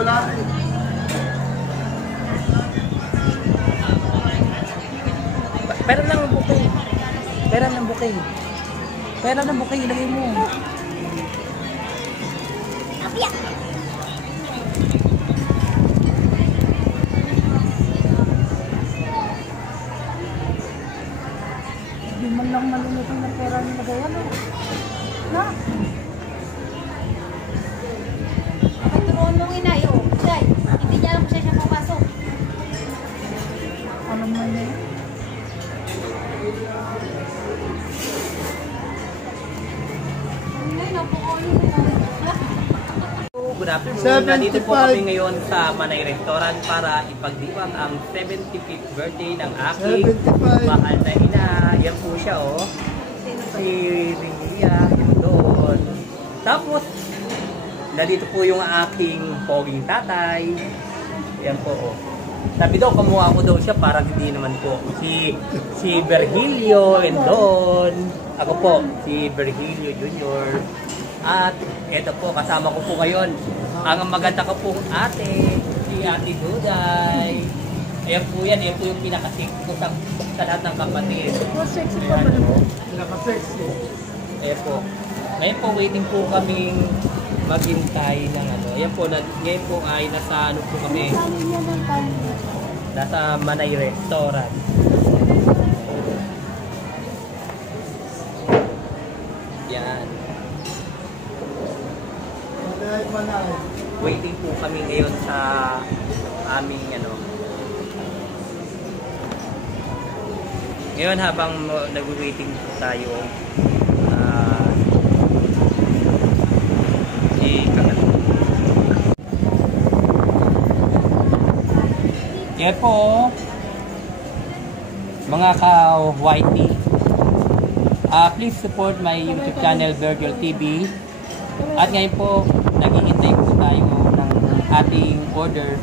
wala eh. Pera lang ang bouquet. Pera ng bouquet. Pera ng bouquet, ilagay mo. Apya! Hindi man lang malulutang ng pera nilagay. Ano? Na? Turuan mong inay, oh. Day, hindi niya alam kung siya papasok. Ano man yun? Ay, napukunin mo. Good afternoon. 75. Nandito po kami ngayon sa Manay Restaurant para ipagdiwang ang 75th birthday ng aking 75. mahal na ina. Yan po siya, oh. Si Ria, yun doon. Tapos, nandito po yung aking poging tatay. Yan po, oh. Sabi daw, kamuha ko daw siya, parang hindi naman po. Si Virgilio, and doon. Ako po, si Virgilio Jr. At eto po, kasama ko po ngayon ang maganda ko pong ate, si Ate Duday. Ayan po yan, ayan po yung pinaka-sexy ko sa lahat ng kapatid. Sexy pa ba naman? Pinaka-sexy. Ayan po. Ngayon po, waiting po kaming maghintay ng ano. Ayan po, ngayon po ay nasa ano po kami. Nasa Manay Restaurant. Yan. Waiting po kami ngayon sa aming ano. Ngayon habang nag-waiting po tayo, yan po mga ka-whitey, please support my YouTube channel Virgil TV. At ngayon po naghihintay po tayo ng ating order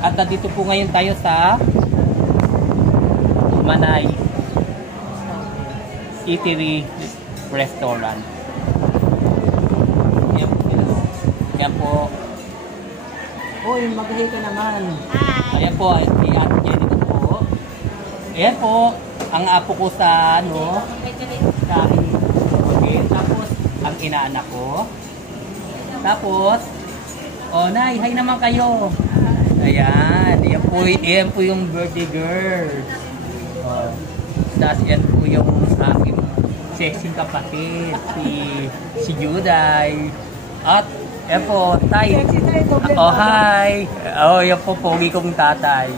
at nandito po ngayon tayo sa Manay Eatery Restaurant. Yan po. Uy, mag-hi ka naman. Hi. Ayan po, si Ate Jenny po. Ayan po, ang apo ko sa ano, sa aking okay. Tapos, ang inaanak ko. Tapos, oh, Nay, hi naman kayo. Ayan, yan po yung birthday girl. Oh, tapos yan po yung aking sexy kapatid, si Juday. At yan po, tay. Oh, hi. Oh, yan po, pogi kong tatay.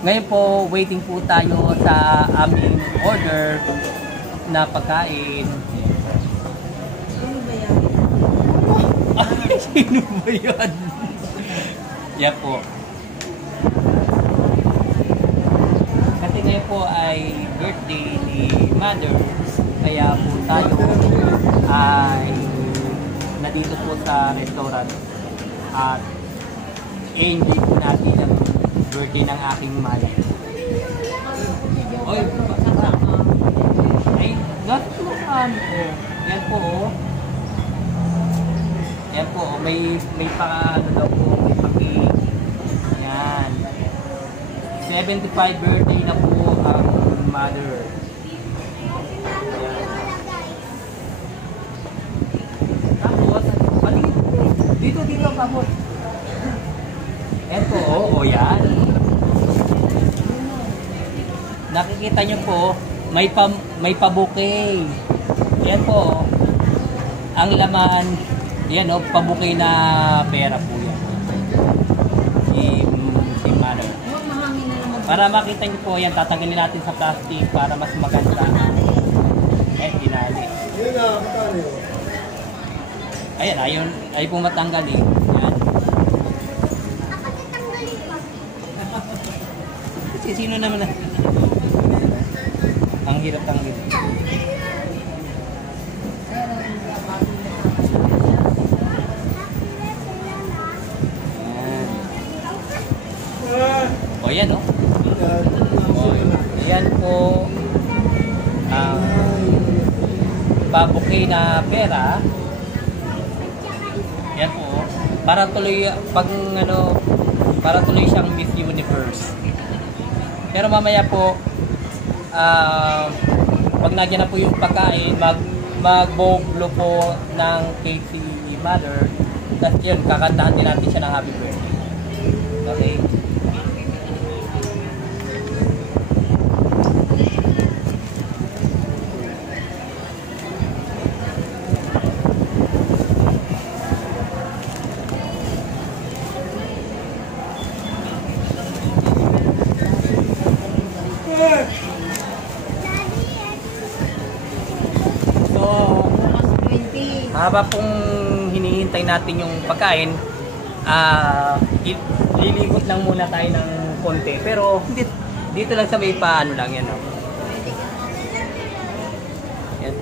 Ngayon po, waiting po tayo sa aming order na pagkain. Ano ba yan? Ay, sino ba yan? Yan po. Kasi ngayon po ay birthday ni Mother. Kaya po tayo ay nandito po sa restaurant at enjoy po natin ang birthday ng aking mother. Oy, ay, natutukan. Yan po, oh. Yan po, oh. May ano daw po, may paki. Yan. 75 birthday na po ang mother. Dito pa po. Eto, oo, yan. Nakikita nyo po, may pabuke. Yan po. Ang laman, yan o, pabuke na pera po yan. Si mother. Para makita nyo po, yan, tatanggalin natin sa plastic para mas maganda. Tinali. Yun na, matali. Ayan, ayaw pong matanggal eh. Yan. Kasi sino naman na? Ang hirap tanggil. Ayan. O yan o. Ayan po ang pabuki na pera. Yan po. para tuloy pag ano, para tuloy siyang Miss Universe. Pero mamaya po pag nagyan na po yung pagkain, magboblo po ng cake si Mother. Tapos yun, kakantahan din natin siya ng happy birthday. Okay? Haba pong hinihintay natin yung pagkain, liligot lang muna tayo ng konti. Pero dito lang sa may paano lang yan. Yan.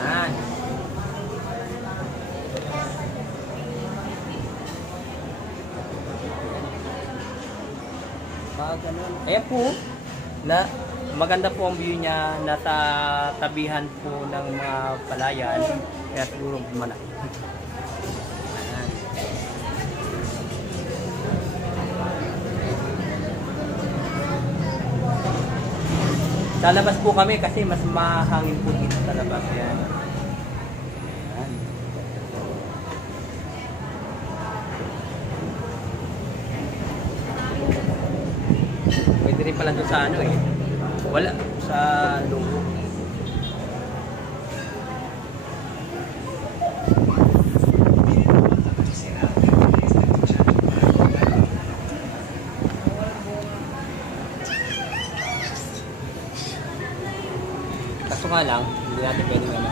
Yan. Ayan po. Maganda po ang view niya, nasa tabihan po ng mga palayan, kaya siguro malaki. Lalabas po kami kasi mas mahangin po dito sa labas. Yan. Yan. Pwede rin pala doon sa ano eh. Wala sa loob. Kaso nga lang, hindi natin pwedeng ano.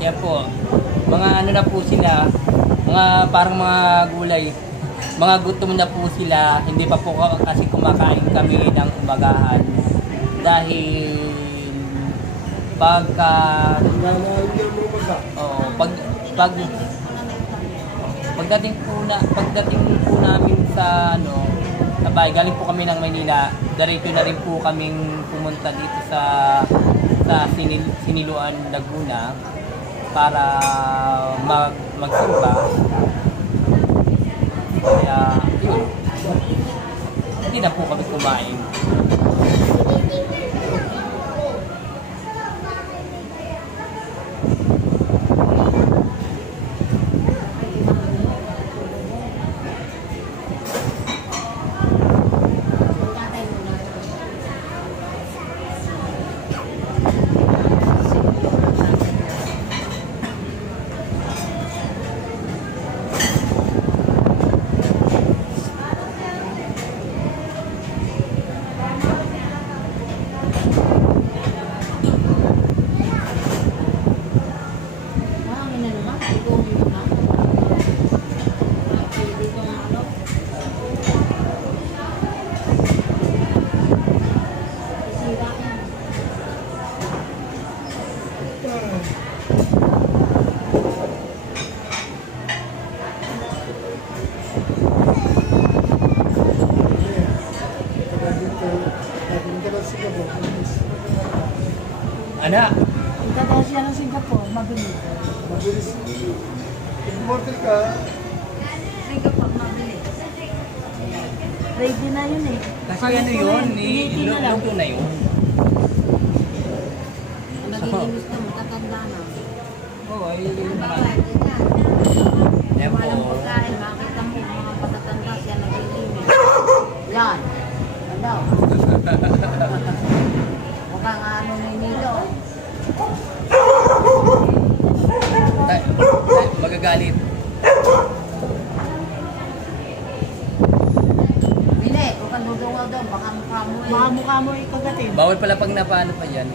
Yan po, mga ano na po sila, mga parang mga gulay, mga gutom na po sila, hindi pa po kasi kumakain kami ng umagahan dahil pagdating po namin sa ano, sa bahay, galing po kami ng Maynila, diretso na rin po kaming pumunta dito sa Siniluan, Laguna para magsimba. Kaya yun, hindi na po kami kumain. Ana? Punta daw siya ng Singapore, mabilis. Mabilis. Immortal ka. Singapore, mabilis. Ready na yun eh. Kasi ano yun, luto na yun. Naglilinis na, matatanda na. Oo, ayun yun naman. Bakit? Yan po. Walang pagkain, makita mo mga patatanda siya naglilinis. Yan. Ano? Mukhang ano na nilo. Magagalit. Bili, huwag kang dudungaw doon, baka mukha mo eh. Baka mukha mo ikagatin. Bawal pala pag napaano pa yan.